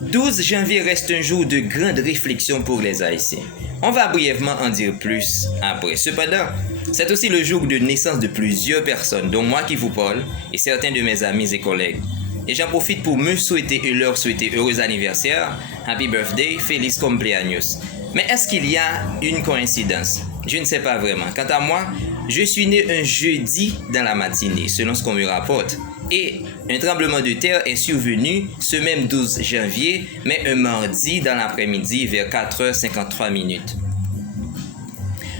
12 janvier reste un jour de grande réflexion pour les Haïtiens. On va brièvement en dire plus après. Cependant, c'est aussi le jour de naissance de plusieurs personnes, dont moi qui vous parle et certains de mes amis et collègues. Et j'en profite pour me souhaiter et leur souhaiter heureux anniversaire, happy birthday, feliz cumpleaños. Mais est-ce qu'il y a une coïncidence? Je ne sais pas vraiment. Quant à moi, je suis né un jeudi dans la matinée, selon ce qu'on me rapporte. Et un tremblement de terre est survenu ce même 12 janvier, mais un mardi dans l'après-midi vers 4h53.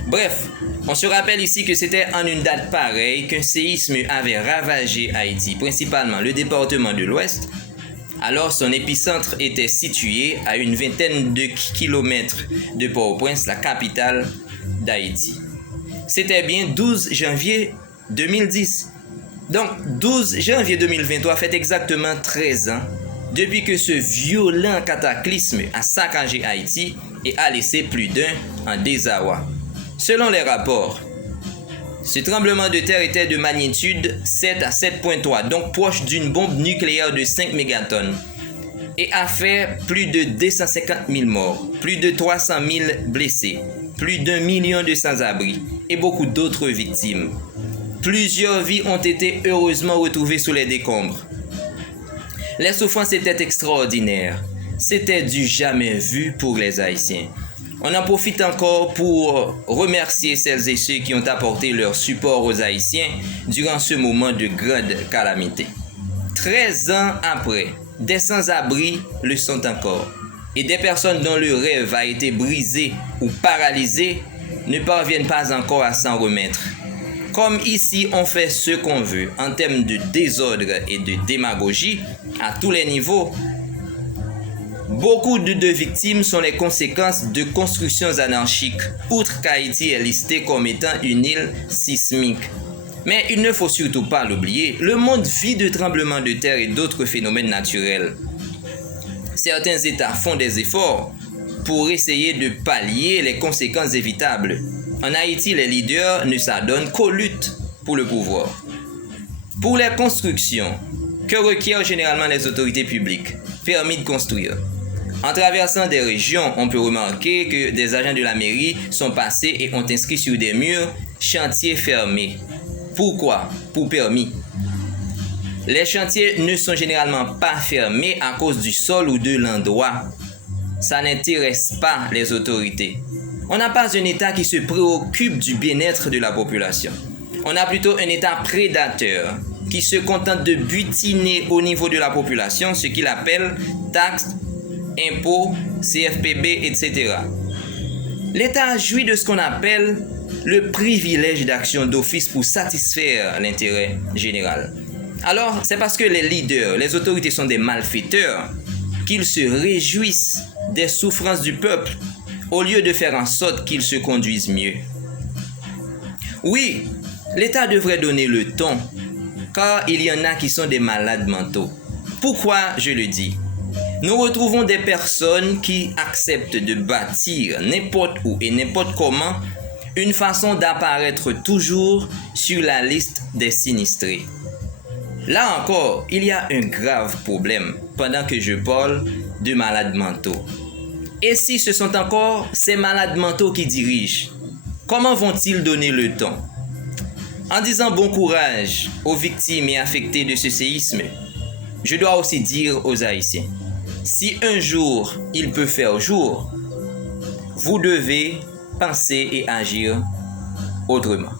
Bref, on se rappelle ici que c'était en une date pareille qu'un séisme avait ravagé Haïti, principalement le département de l'Ouest. Alors son épicentre était situé à une vingtaine de kilomètres de Port-au-Prince, la capitale d'Haïti. C'était bien 12 janvier 2010. Donc 12 janvier 2023 fait exactement 13 ans depuis que ce violent cataclysme a saccagé Haïti et a laissé plus d'un en désarroi. Selon les rapports, ce tremblement de terre était de magnitude 7 à 7.3, donc proche d'une bombe nucléaire de 5 mégatonnes, et a fait plus de 250 000 morts, plus de 300 000 blessés, plus d'1 million de sans-abri et beaucoup d'autres victimes. Plusieurs vies ont été heureusement retrouvées sous les décombres. Les souffrances étaient extraordinaires. C'était du jamais vu pour les Haïtiens. On en profite encore pour remercier celles et ceux qui ont apporté leur support aux Haïtiens durant ce moment de grande calamité. 13 ans après, des sans-abri le sont encore. Et des personnes dont le rêve a été brisé ou paralysé ne parviennent pas encore à s'en remettre. Comme ici, on fait ce qu'on veut en termes de désordre et de démagogie à tous les niveaux. Beaucoup de victimes sont les conséquences de constructions anarchiques, outre qu'Haïti est listé comme étant une île sismique. Mais il ne faut surtout pas l'oublier, le monde vit de tremblements de terre et d'autres phénomènes naturels. Certains États font des efforts pour essayer de pallier les conséquences évitables. En Haïti, les leaders ne s'adonnent qu'aux luttes pour le pouvoir. Pour les constructions, que requièrent généralement les autorités publiques? Permis de construire. En traversant des régions, on peut remarquer que des agents de la mairie sont passés et ont inscrit sur des murs « chantier fermé ». Pourquoi? Pour permis. Les chantiers ne sont généralement pas fermés à cause du sol ou de l'endroit. Ça n'intéresse pas les autorités. On n'a pas un État qui se préoccupe du bien-être de la population. On a plutôt un État prédateur qui se contente de butiner au niveau de la population ce qu'il appelle taxes, impôts, CFPB, etc. L'État jouit de ce qu'on appelle le privilège d'action d'office pour satisfaire l'intérêt général. Alors, c'est parce que les leaders, les autorités sont des malfaiteurs qu'ils se réjouissent des souffrances du peuple au lieu de faire en sorte qu'ils se conduisent mieux. Oui, l'État devrait donner le ton, car il y en a qui sont des malades mentaux. Pourquoi je le dis? Nous retrouvons des personnes qui acceptent de bâtir n'importe où et n'importe comment une façon d'apparaître toujours sur la liste des sinistrés. Là encore, il y a un grave problème pendant que je parle de malades mentaux. Et si ce sont encore ces malades mentaux qui dirigent, comment vont-ils donner le ton? En disant bon courage aux victimes et affectés de ce séisme, je dois aussi dire aux Haïtiens, si un jour il peut faire jour, vous devez penser et agir autrement.